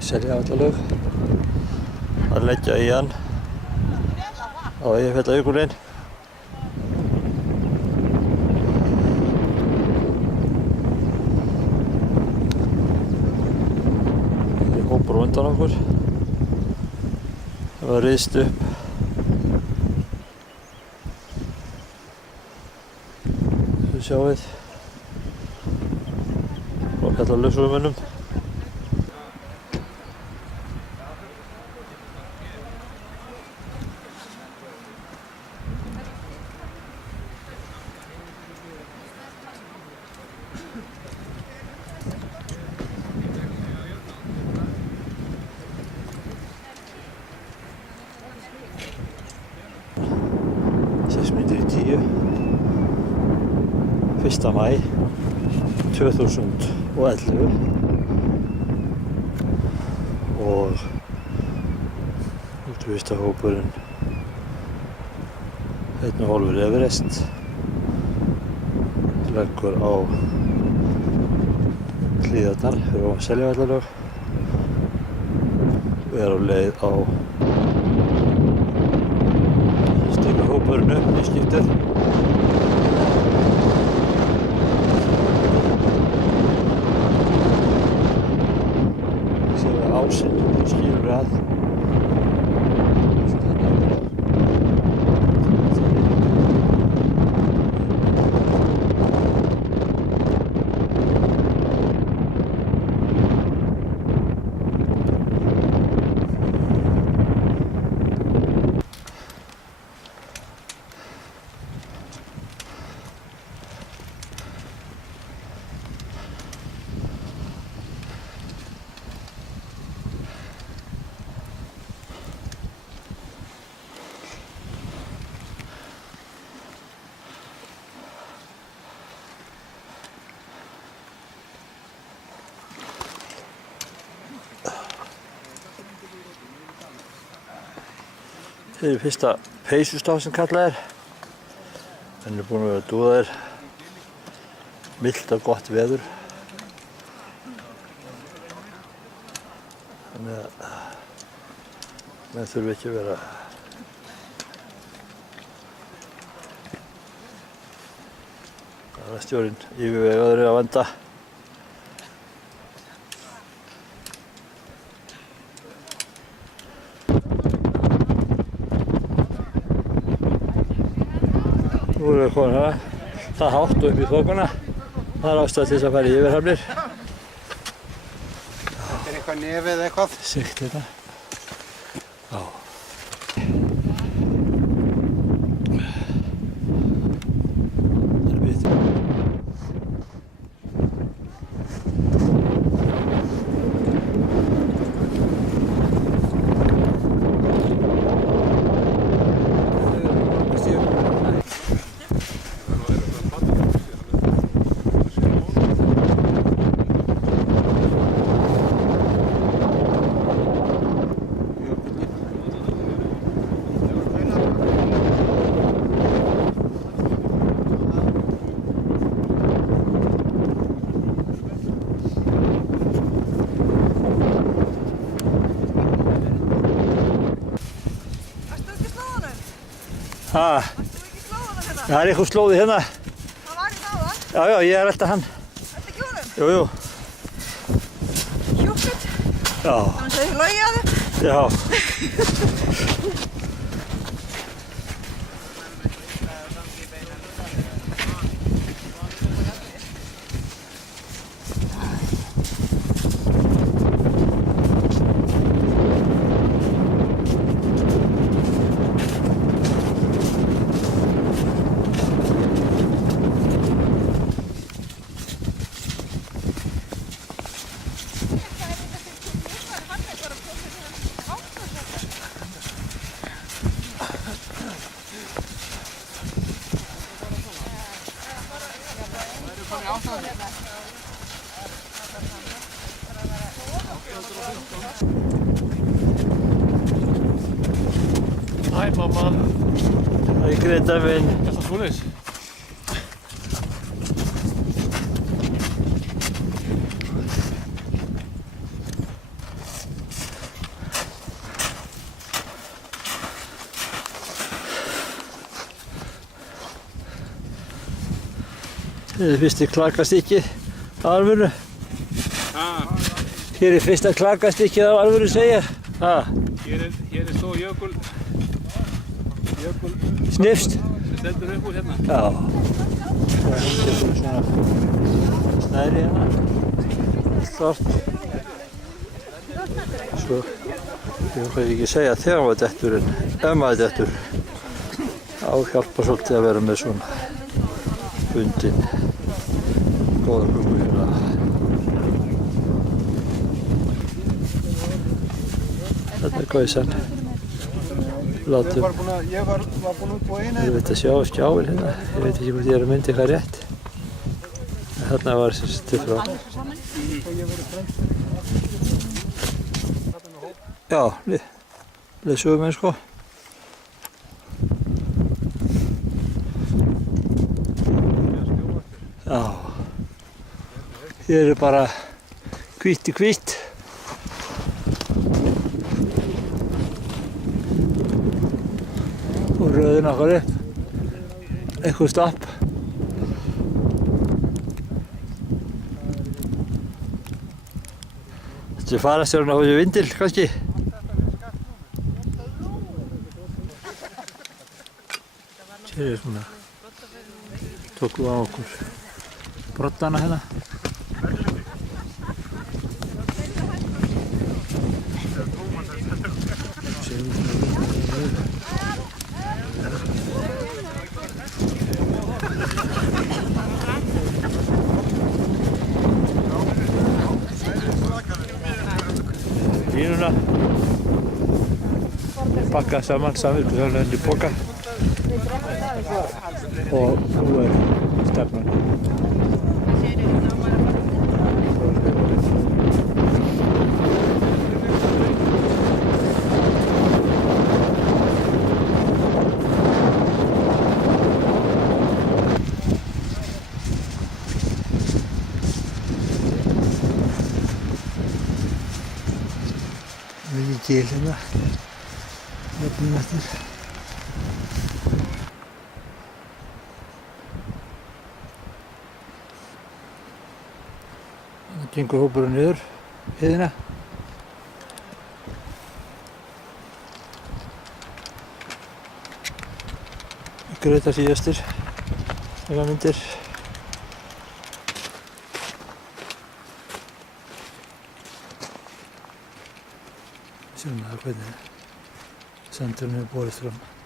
Seljavallalaug að leggja í hann á Eyjafjallajökulinn. Það er hópur undan okkur. Það var riðst upp. Þið sjáið frá fjallalaugsumönnum. Mínútur í 10. 1. maí 2011 og útivistarhópurinn 1,5 Everest leggur á Hlíðarnar fyrir ofan Seljavallalaug og er á leið á hópurinn upp í skiptið. Sér við ásinn skilur að. Þetta er fyrsta peysustáð sem kallað er. Henni er búin að vera dúðaðir. Milt og gott veður. Þannig að menn þurfi ekki að vera stjórinn yfirvegaður að vanda. Nú erum við komin hérna, það hátt upp í þokuna. Það er ástæða til þess að fara í yfirhafnir. Þetta er eitthvað nefið eða eitthvað? Sikt hérna. Já. Það er bit. Varstu ekki slóðuna hérna? Það er eitthvað slóði hérna. Það var í náðan? Já, já, ég er alltaf hann. Þetta ekki honum? Jú, jú. Hjúkkut? Já. Þannig að þið logi að þið? Já. Hæ mamma. Hæ Greta minn. Hvað er það svoleiðis? Þetta er fyrsti klakastykkið á alvöru. Hér er fyrsta klakastykkið á alvöru segja. Hér er svo jökul Snifst. stendur upp úr hérna. Já. Það er svona snæri hérna. Svart. Svo, ég kann ekki segja þegar maður dettur en ef maður dettur. Á hjálpa svolítið að vera með svona bundin góða göngu hérna. Þarna er gausan. Látum. Ég var búinn út á einu. Ég veit að sjá skjáin hérna. Ég veit ekki hvort ég er að mynda eitthvað rétt. En þarna var sem sagt til frá. Já, leðsögum einn sko. Já. Hér er bara hvítt í hvítt. Og röðin okkar upp. Eitthvað stopp. Þetta er farastjórn á þessu vindil kannski. Hér er svona, tókum við á okkur broddana hérna. Línuna pakkað saman samvirkisafnæðin í poka og nú er stefnan. Mikið gil hérna, nefnum eftir. Það gengur hópurinn niður heiðina. Greta síðastir, þegar myndir. Sjáum það hvernig sandurinn hefur borist fram.